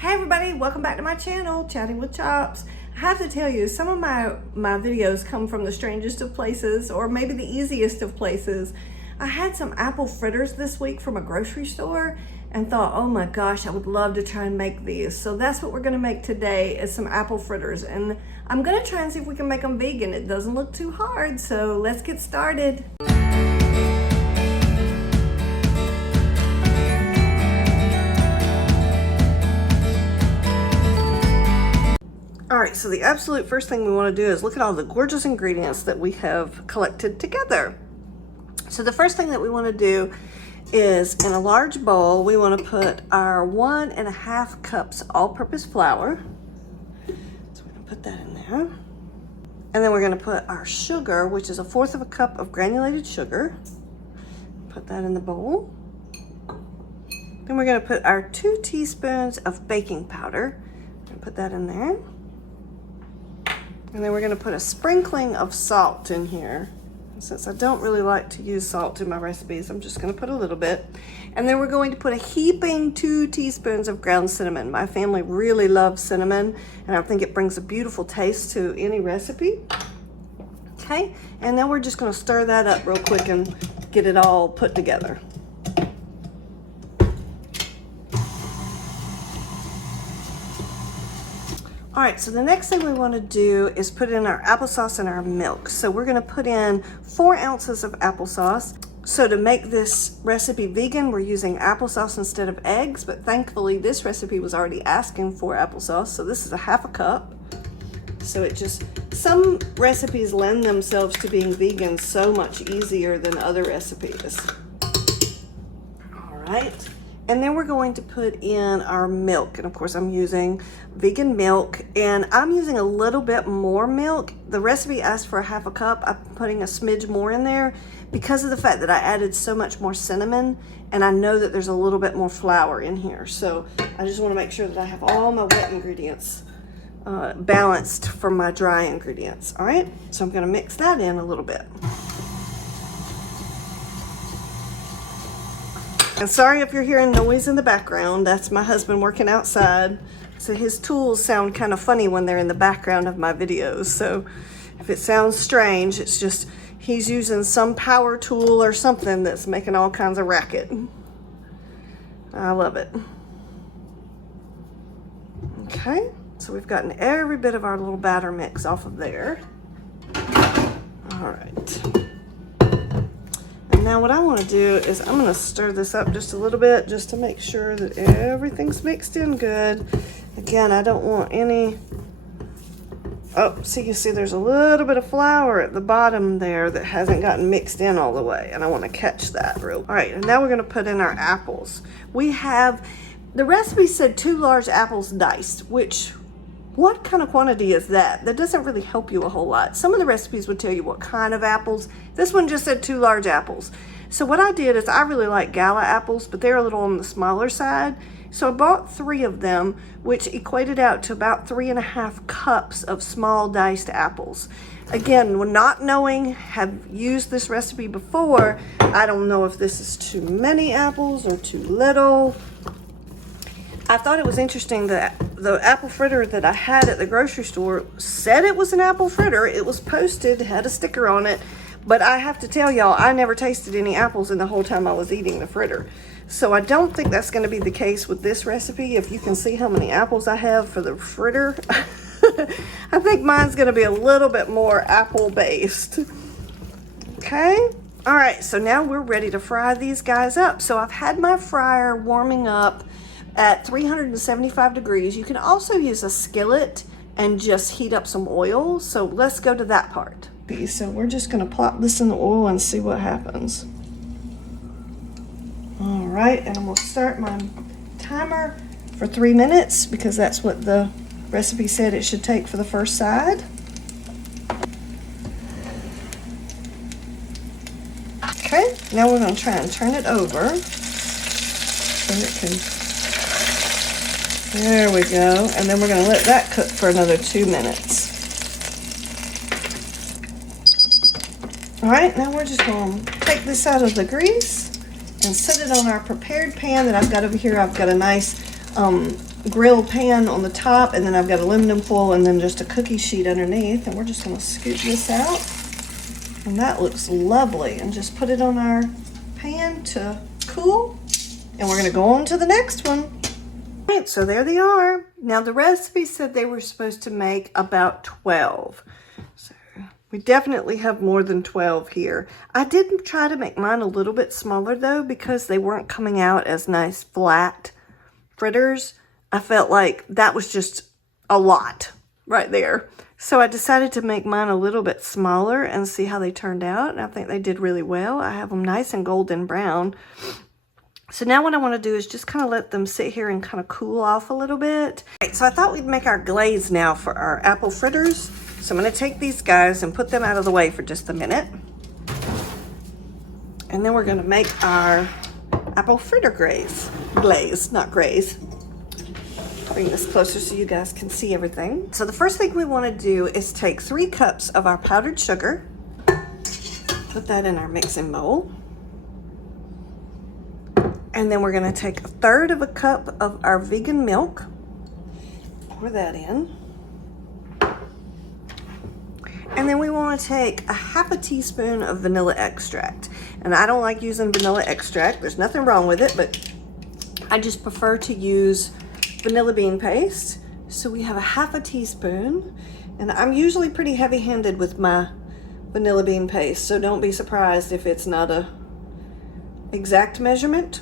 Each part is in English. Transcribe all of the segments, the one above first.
Hey everybody, welcome back to my channel, Chatting with Chops. I have to tell you, some of my videos come from the strangest of places, or maybe the easiest of places. I had some apple fritters this week from a grocery store and thought, oh my gosh, I would love to try and make these. So that's what we're gonna make today, is some apple fritters. And I'm gonna try and see if we can make them vegan. It doesn't look too hard, so let's get started. All right, so the absolute first thing we want to do is look at all the gorgeous ingredients that we have collected together. So the first thing that we want to do is, in a large bowl, we want to put our 1.5 cups all-purpose flour. So we're going to put that in there. And then we're going to put our sugar, which is 1/4 cup of granulated sugar. Put that in the bowl. Then we're going to put our 2 teaspoons of baking powder. Put that in there. And then we're going to put a sprinkling of salt in here. And since I don't really like to use salt in my recipes, I'm just going to put a little bit. And then we're going to put a heaping 2 teaspoons of ground cinnamon. My family really loves cinnamon, and I think it brings a beautiful taste to any recipe. Okay, and then we're just going to stir that up real quick and get it all put together. All right, so the next thing we want to do is put in our applesauce and our milk. So we're going to put in 4 ounces of applesauce. So to make this recipe vegan, we're using applesauce instead of eggs, but thankfully this recipe was already asking for applesauce, so this is 1/2 cup. So it just, some recipes lend themselves to being vegan so much easier than other recipes. All right. And then we're going to put in our milk. And of course I'm using vegan milk, and I'm using a little bit more milk. The recipe asked for 1/2 cup. I'm putting a smidge more in there because of the fact that I added so much more cinnamon, and I know that there's a little bit more flour in here. So I just want to make sure that I have all my wet ingredients balanced from my dry ingredients. All right, so I'm going to mix that in a little bit. And sorry if you're hearing noise in the background. That's my husband working outside. So his tools sound kind of funny when they're in the background of my videos. So if it sounds strange, it's just he's using some power tool or something that's making all kinds of racket. I love it. Okay, so we've gotten every bit of our little batter mix off of there. All right. Now what I want to do is I'm going to stir this up just a little bit just to make sure that everything's mixed in good. Again, I don't want any, oh, see, you see there's a little bit of flour at the bottom there that hasn't gotten mixed in all the way, and I want to catch that real. All right, and now we're going to put in our apples. We have, the recipe said 2 large apples diced, which, what kind of quantity is that? That doesn't really help you a whole lot. Some of the recipes would tell you what kind of apples. This one just said 2 large apples. So what I did is, I really like gala apples, but they're a little on the smaller side. So I bought 3 of them, which equated out to about 3.5 cups of small diced apples. Again, when not knowing, have used this recipe before, I don't know if this is too many apples or too little. I thought it was interesting that the apple fritter that I had at the grocery store said it was an apple fritter. It was posted, had a sticker on it, but I have to tell y'all, I never tasted any apples in the whole time I was eating the fritter. So I don't think that's going to be the case with this recipe. If you can see how many apples I have for the fritter, I think mine's going to be a little bit more apple based. Okay. All right. So now we're ready to fry these guys up. So I've had my fryer warming up at 375 degrees. You can also use a skillet and just heat up some oil. So let's go to that part. So we're just going to plop this in the oil and see what happens. All right, and I'm going to start my timer for 3 minutes because that's what the recipe said it should take for the first side. Okay, now we're going to try and turn it over so it can. There we go. And then we're going to let that cook for another 2 minutes. All right, now we're just going to take this out of the grease and set it on our prepared pan that I've got over here. I've got a nice grill pan on the top, and then I've got aluminum foil and then just a cookie sheet underneath, and we're just gonna scoop this out. And that looks lovely, and just put it on our pan to cool, and we're gonna go on to the next one. All right, so there they are. Now the recipe said they were supposed to make about 12. So we definitely have more than 12 here. I did try to make mine a little bit smaller though, because they weren't coming out as nice flat fritters. I felt like that was just a lot right there. So I decided to make mine a little bit smaller and see how they turned out. And I think they did really well. I have them nice and golden brown. So now what I want to do is just kind of let them sit here and kind of cool off a little bit. Right, so I thought we'd make our glaze now for our apple fritters. So I'm going to take these guys and put them out of the way for just a minute. And then we're going to make our apple fritter glaze, not graze. Bring this closer so you guys can see everything. So the first thing we want to do is take 3 cups of our powdered sugar, put that in our mixing bowl, and then we're going to take 1/3 of a cup of our vegan milk, pour that in, and then we want to take a 1/2 teaspoon of vanilla extract. And I don't like using vanilla extract. There's nothing wrong with it, but I just prefer to use vanilla bean paste. So we have a 1/2 teaspoon, and I'm usually pretty heavy-handed with my vanilla bean paste, so don't be surprised if it's not a exact measurement,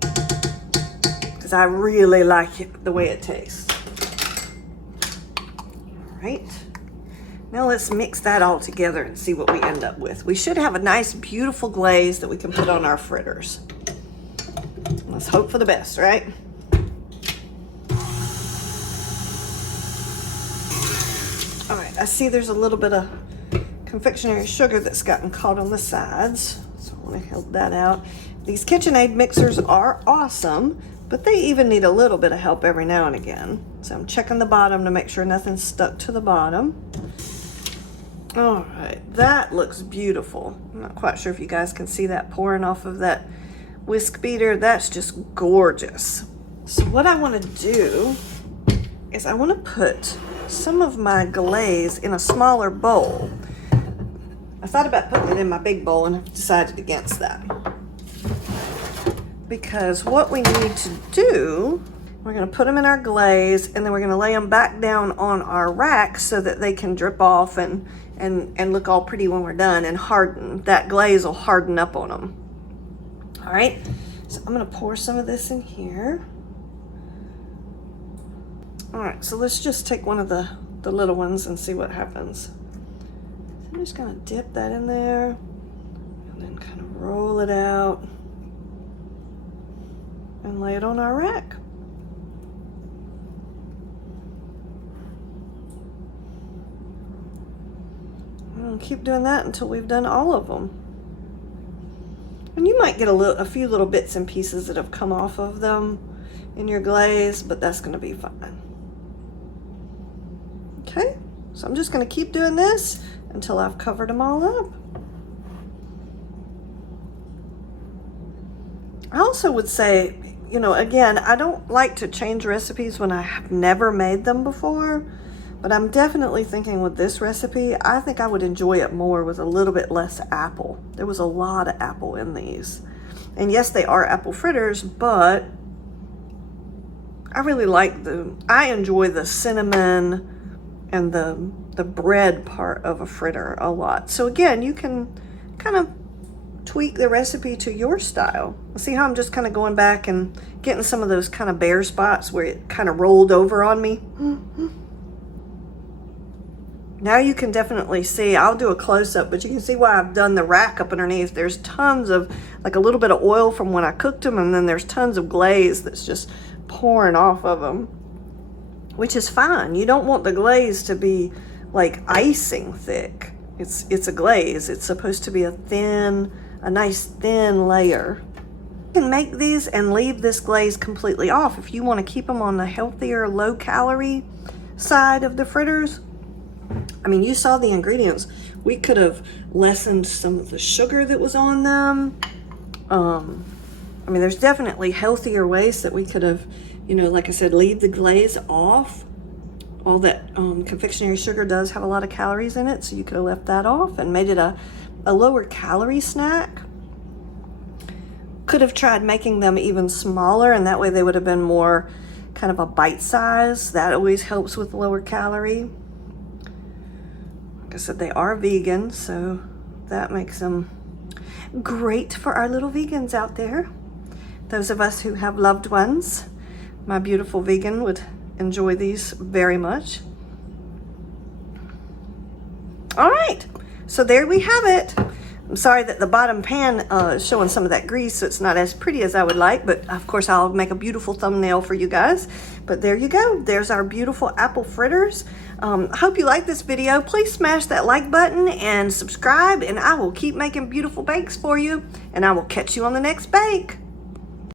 because I really like it the way it tastes. All right, now let's mix that all together and see what we end up with. We should have a nice beautiful glaze that we can put on our fritters. Let's hope for the best, right? All right, I see there's a little bit of confectionery sugar that's gotten caught on the sides, so I want to help that out. These KitchenAid mixers are awesome, but they even need a little bit of help every now and again. So I'm checking the bottom to make sure nothing's stuck to the bottom. All right, that looks beautiful. I'm not quite sure if you guys can see that pouring off of that whisk beater. That's just gorgeous. So what I want to do is I want to put some of my glaze in a smaller bowl. I thought about putting it in my big bowl and I've decided against that. Because what we need to do, we're going to put them in our glaze, and then we're going to lay them back down on our rack so that they can drip off and look all pretty when we're done and harden. That glaze will harden up on them. All right, so I'm going to pour some of this in here. All right, so let's just take one of the little ones and see what happens. So I'm just gonna dip that in there and then kind of roll it out and lay it on our rack. And keep doing that until we've done all of them. And you might get a few little bits and pieces that have come off of them in your glaze, but that's gonna be fine. Okay, so I'm just going to keep doing this until I've covered them all up. I also would say, you know, again, I don't like to change recipes when I have never made them before, but I'm definitely thinking with this recipe, I think I would enjoy it more with a little bit less apple. There was a lot of apple in these. And yes, they are apple fritters, but I really like I enjoy the cinnamon and the bread part of a fritter a lot. So again, you can kind of tweak the recipe to your style. See how I'm just kind of going back and getting some of those kind of bare spots where it kind of rolled over on me. Now you can definitely see, I'll do a close-up, but you can see why I've done the rack up underneath. There's tons of, like a little bit of oil from when I cooked them, and then there's tons of glaze that's just pouring off of them, which is fine. You don't want the glaze to be like icing thick. It's a glaze. It's supposed to be a nice thin layer. You can make these and leave this glaze completely off if you want to keep them on the healthier, low-calorie side of the fritters. I mean, you saw the ingredients. We could have lessened some of the sugar that was on them. I mean, there's definitely healthier ways that we could have You know, like I said, leave the glaze off. All that confectionery sugar does have a lot of calories in it, so you could have left that off and made it a lower calorie snack. Could have tried making them even smaller, and that way they would have been more kind of a bite size. That always helps with lower calorie. Like I said, they are vegan, so that makes them great for our little vegans out there. Those of us who have loved ones, my beautiful vegan would enjoy these very much. All right, so there we have it. I'm sorry that the bottom pan is showing some of that grease, so it's not as pretty as I would like, but of course I'll make a beautiful thumbnail for you guys. But there you go. There's our beautiful apple fritters. I hope you like this video. Please smash that like button and subscribe, and I will keep making beautiful bakes for you, and I will catch you on the next bake.